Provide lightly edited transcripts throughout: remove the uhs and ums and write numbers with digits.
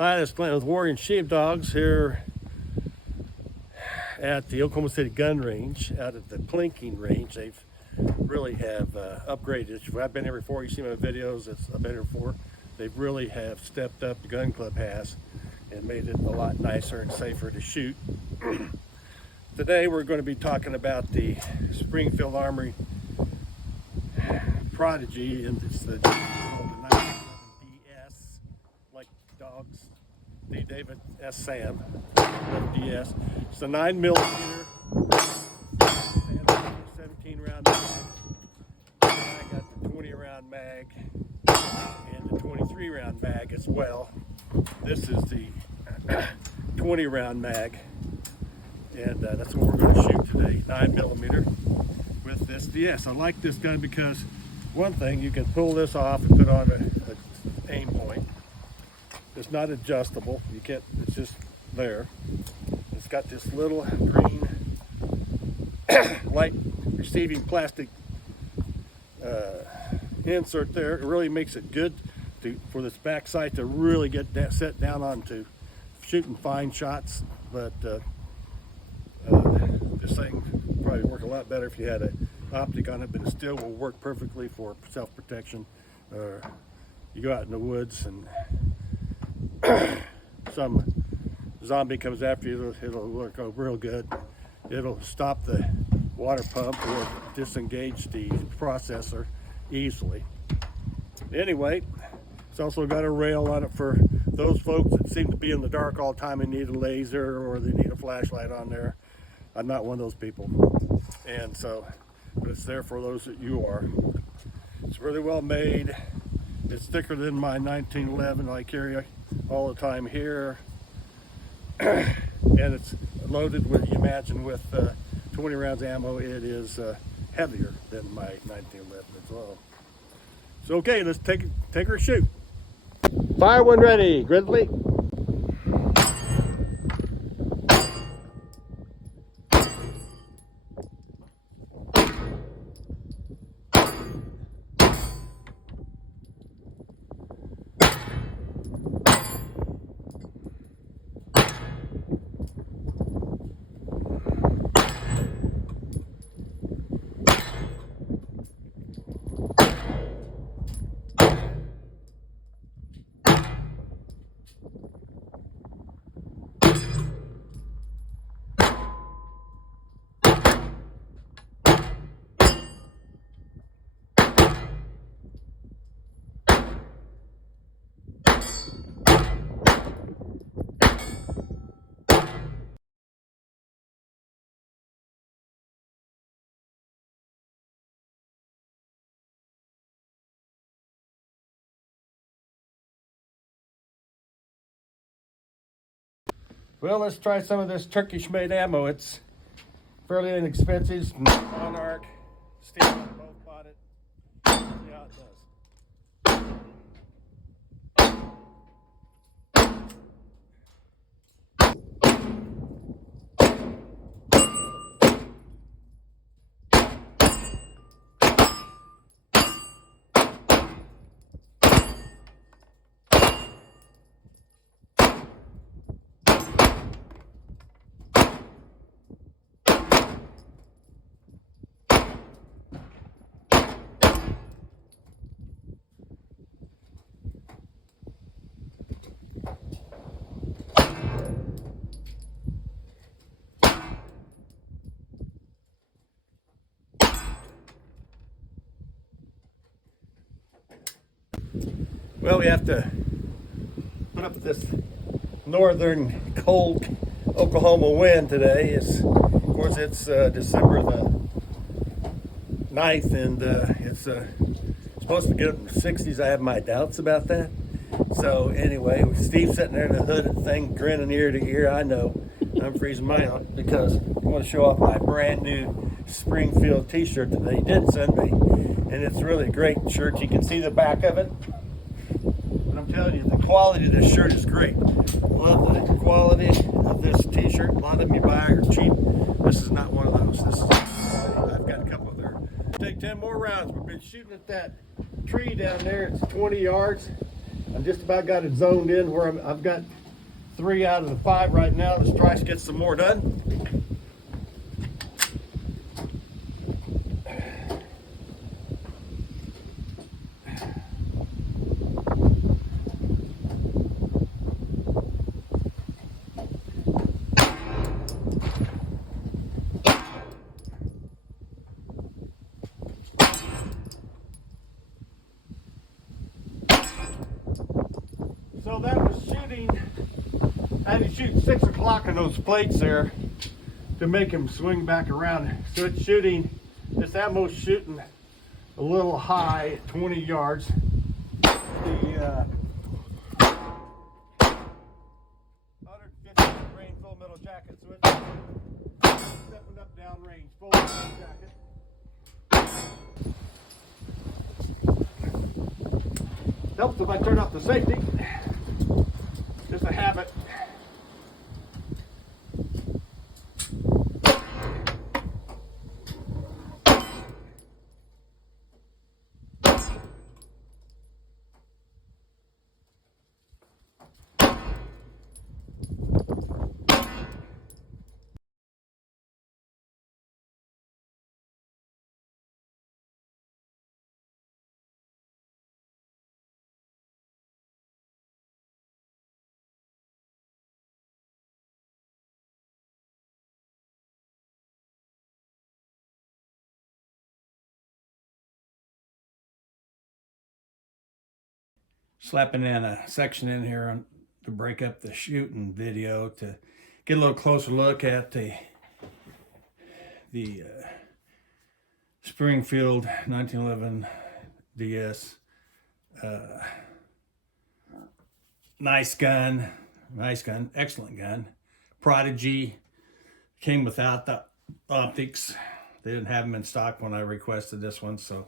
Hi, this is Clint with Warrior Sheepdogs here at the Oklahoma City gun range, out at the Plinking range. They've really have upgraded. If I've been here before, you've seen my videos, I've been here before. They really have stepped up, the gun club has, and made it a lot nicer and safer to shoot. Today we're going to be talking about the Springfield Armory Prodigy, and it's the DS, like dogs, the David S. Sam DS. It's a 9mm, 17 round mag. I got the 20 round mag and the 23 round mag as well. This is the 20 round mag, and that's what we're going to shoot today, 9mm with this DS. I like this gun because one thing, you can pull this off and put on a aim point. It's not adjustable. You can't. It's just there. It's got this little green light receiving plastic insert there. It really makes it good for this back sight to really get that set down onto shooting fine shots. But this thing would probably work a lot better if you had an optic on it, but it still will work perfectly for self-protection. You go out in the woods and some zombie comes after you, it'll work real good. It'll stop the water pump or disengage the processor easily. Anyway, it's also got a rail on it for those folks that seem to be in the dark all the time and need a laser or they need a flashlight on there. I'm not one of those people, and so, but it's there for those that you are. It's really well made. It's thicker than my 1911 I carry all the time here, and it's loaded with, you imagine, with 20 rounds ammo. It is heavier than my 1911 as well. So okay, let's take her a shoot. Fire when ready, Grizzly. Well, let's try some of this Turkish-made ammo. It's fairly inexpensive. Monarch, steel, both bought it. See how it does. Well, we have to put up with this northern cold Oklahoma wind today. Of course, it's December the 9th, and it's supposed to get up in the 60s. I have my doubts about that. So anyway, with Steve sitting there in the hooded thing, grinning ear to ear, I know I'm freezing my out because I want to show off my brand new Springfield t-shirt that they did send me, and it's really a great shirt. You can see the back of it. I'm telling you, the quality of this shirt is great. Love the quality of this t-shirt. A lot of them you buy are cheap. This is not one of those. I've got a couple there. Take 10 more rounds. We've been shooting at that tree down there. It's 20 yards. I just about got it zoned in where I've got 3 out of the 5 right now. Let's try to get some more done. So that was shooting. I had to shoot 6 o'clock on those plates there to make him swing back around. So it's shooting, this ammo's shooting a little high at 20 yards. The 150 grain full metal jacket, so it's stepping up down range, full metal jacket. Helps if I turn off the safety. Just a habit. Slapping in a section in here to break up the shooting video to get a little closer look at the Springfield 1911 DS. Nice gun, excellent gun. Prodigy came without the optics. They didn't have them in stock when I requested this one, so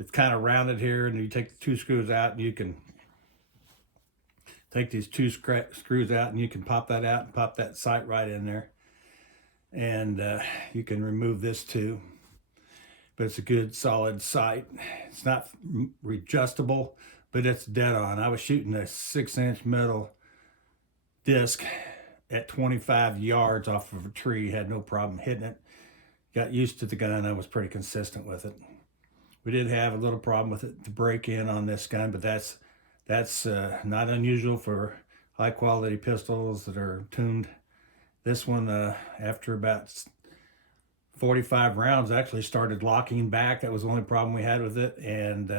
it's kind of rounded here, and you take the 2 screws out, and you can take these 2 screws out, and you can pop that out and pop that sight right in there. And you can remove this too, but it's a good solid sight. It's not readjustable, but it's dead on. I was shooting a 6-inch metal disc at 25 yards off of a tree, had no problem hitting it. Got used to the gun, I was pretty consistent with it. We did have a little problem with it to break in on this gun, but that's not unusual for high quality pistols that are tuned. This one, after about 45 rounds, actually started locking back. That was the only problem we had with it, and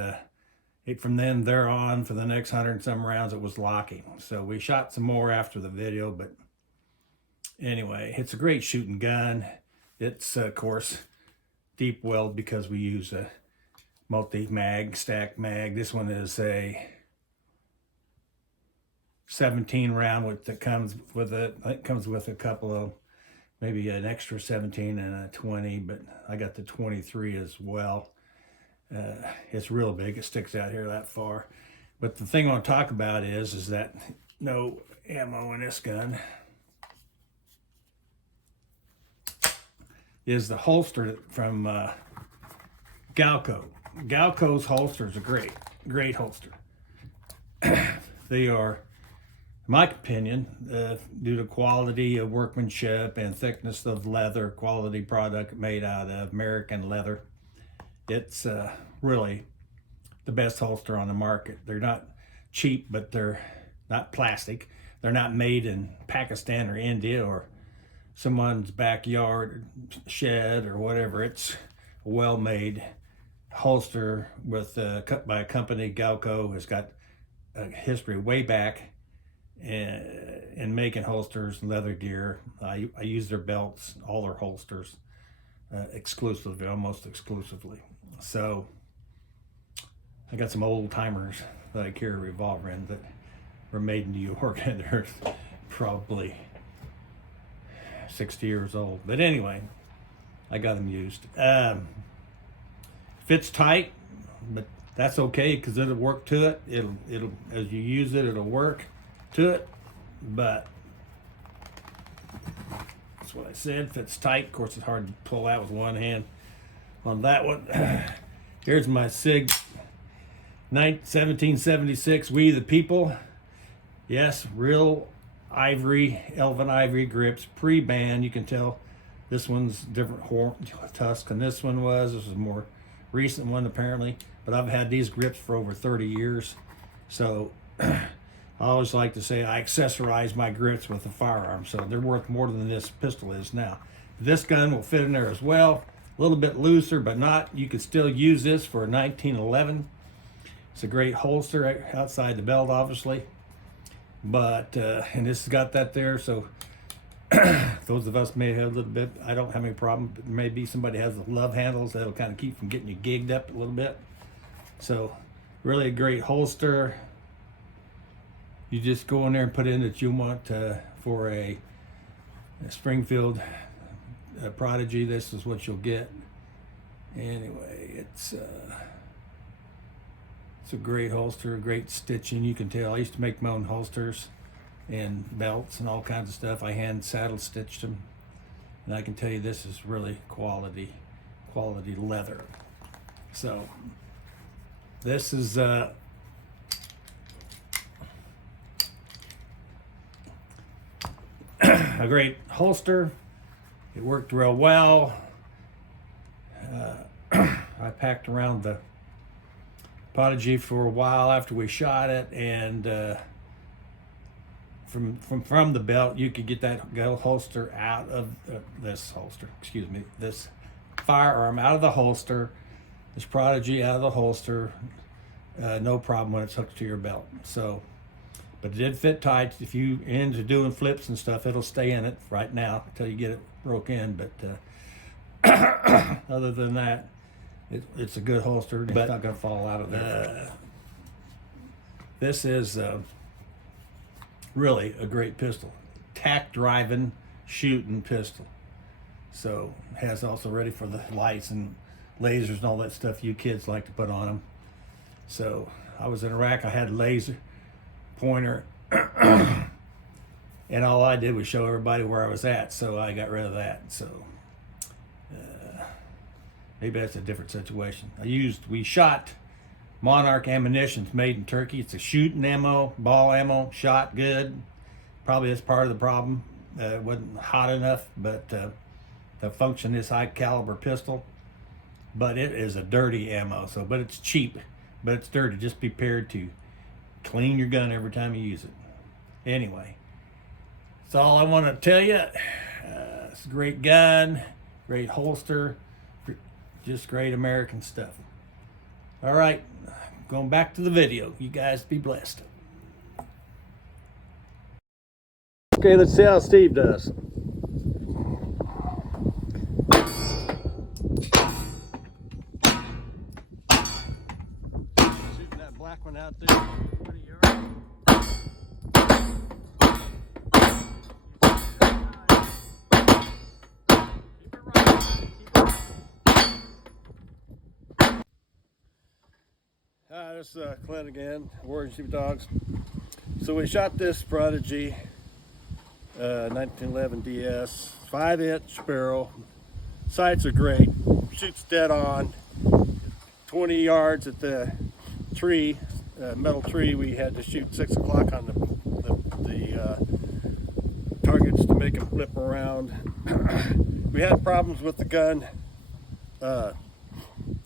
from then there on, for the next 100 and some rounds, it was locking. So we shot some more after the video, but anyway, it's a great shooting gun. It's, of course, deep welled because we use a multi-mag, stack mag. This one is a 17 round that comes with it. It comes with a couple of, maybe an extra 17 and a 20, but I got the 23 as well. It's real big. It sticks out here that far. But the thing I want to talk about is that no ammo in this gun. Is the holster from Galco. Galco's holsters are great holster. They are, in my opinion, due to quality of workmanship and thickness of leather, quality product made out of American leather. It's really the best holster on the market. They're not cheap, but they're not plastic. They're not made in Pakistan or India or someone's backyard, shed, or whatever. It's a well-made holster with cut by a company. Galco has got a history way back in making holsters, leather gear. I use their belts, all their holsters, exclusively, almost exclusively. So I got some old timers that I carry a revolver in that were made in New York, and they're probably 60 years old. But anyway, I got them used. Fits tight, but that's okay because it'll work to it. It'll as you use it, it'll work to it. But that's what I said. Fits tight. Of course, it's hard to pull out with one hand. On that one, here's my SIG 1776, We the People. Yes, real ivory, elven ivory grips, pre-band. You can tell this one's different horn tusk than this one was. This is a more recent one apparently, but I've had these grips for over 30 years. So I always like to say I accessorize my grips with a firearm, so they're worth more than this pistol is now. This gun will fit in there as well. A little bit looser, but not. You could still use this for a 1911. It's a great holster outside the belt, obviously. But, and this has got that there, so those of us may have a little bit, I don't have any problem, but maybe somebody has the love handles that'll kind of keep from getting you gigged up a little bit. So, really a great holster. You just go in there and put in that you want for a Springfield Prodigy. This is what you'll get. Anyway, it's a great holster, great stitching. You can tell I used to make my own holsters and belts and all kinds of stuff. I hand saddle stitched them, and I can tell you this is really quality leather. So this is a great holster. It worked real well. I packed around the Prodigy for a while after we shot it, and from the belt you could get that holster out of this firearm out of the holster, this Prodigy out of the holster, no problem when it's hooked to your belt. So, but it did fit tight. If you into doing flips and stuff, it'll stay in it right now until you get it broke in. But other than that, it's a good holster. It's not going to fall out of there. This is really a great pistol. Tack driving, shooting pistol. So has also ready for the lights and lasers and all that stuff you kids like to put on them. So I was in Iraq. I had a laser pointer, and all I did was show everybody where I was at. So I got rid of that. So. Maybe that's a different situation. We shot Monarch ammunition made in Turkey. It's a shooting ammo, ball ammo, shot good. Probably that's part of the problem. It wasn't hot enough, but the function is high caliber pistol. But it is a dirty ammo, but it's cheap, but it's dirty. Just be prepared to clean your gun every time you use it. Anyway, that's all I want to tell you. It's a great gun, great holster. Just great American stuff. All right, going back to the video. You guys be blessed. Okay, let's see how Steve does. Shooting that black one out there. Pretty good. Hi, this is Clint again, Warrior Sheepdogs. So we shot this Prodigy 1911 DS, 5-inch barrel. Sights are great, shoots dead on. 20 yards at the tree, metal tree. We had to shoot 6 o'clock on the targets to make them flip around. We had problems with the gun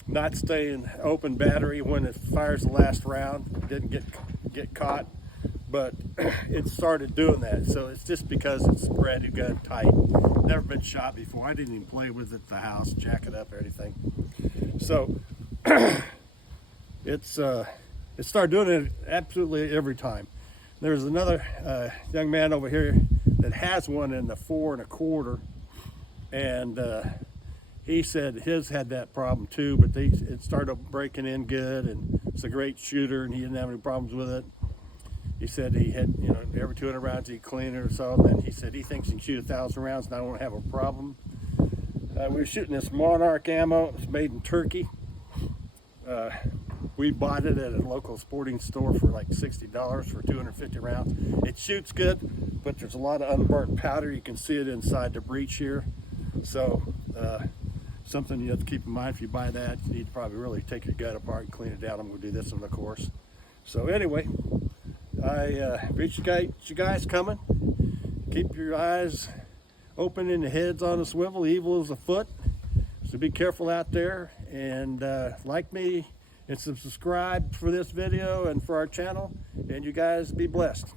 not staying open battery when it fires the last round. It didn't get caught, but it started doing that. So it's just because it's a brand new gun, tight, never been shot before. I didn't even play with it at the house, jack it up or anything. So it started doing it absolutely every time. There's another young man over here that has one in the 4 1/4, and he said his had that problem too, but it started breaking in good, and it's a great shooter, and he didn't have any problems with it. He said he had, every 200 rounds he'd clean it or so, and then he said he thinks he can shoot 1,000 rounds and I won't have a problem. We were shooting this Monarch ammo. It's made in Turkey. We bought it at a local sporting store for like $60 for 250 rounds. It shoots good, but there's a lot of unburnt powder. You can see it inside the breech here. So something you have to keep in mind. If you buy that, you need to probably really take your gut apart and clean it out. I'm going to do this in the course. So anyway, I appreciate you guys coming. Keep your eyes open and your heads on a swivel. Evil is afoot. So be careful out there, and like me and subscribe for this video and for our channel, and you guys be blessed.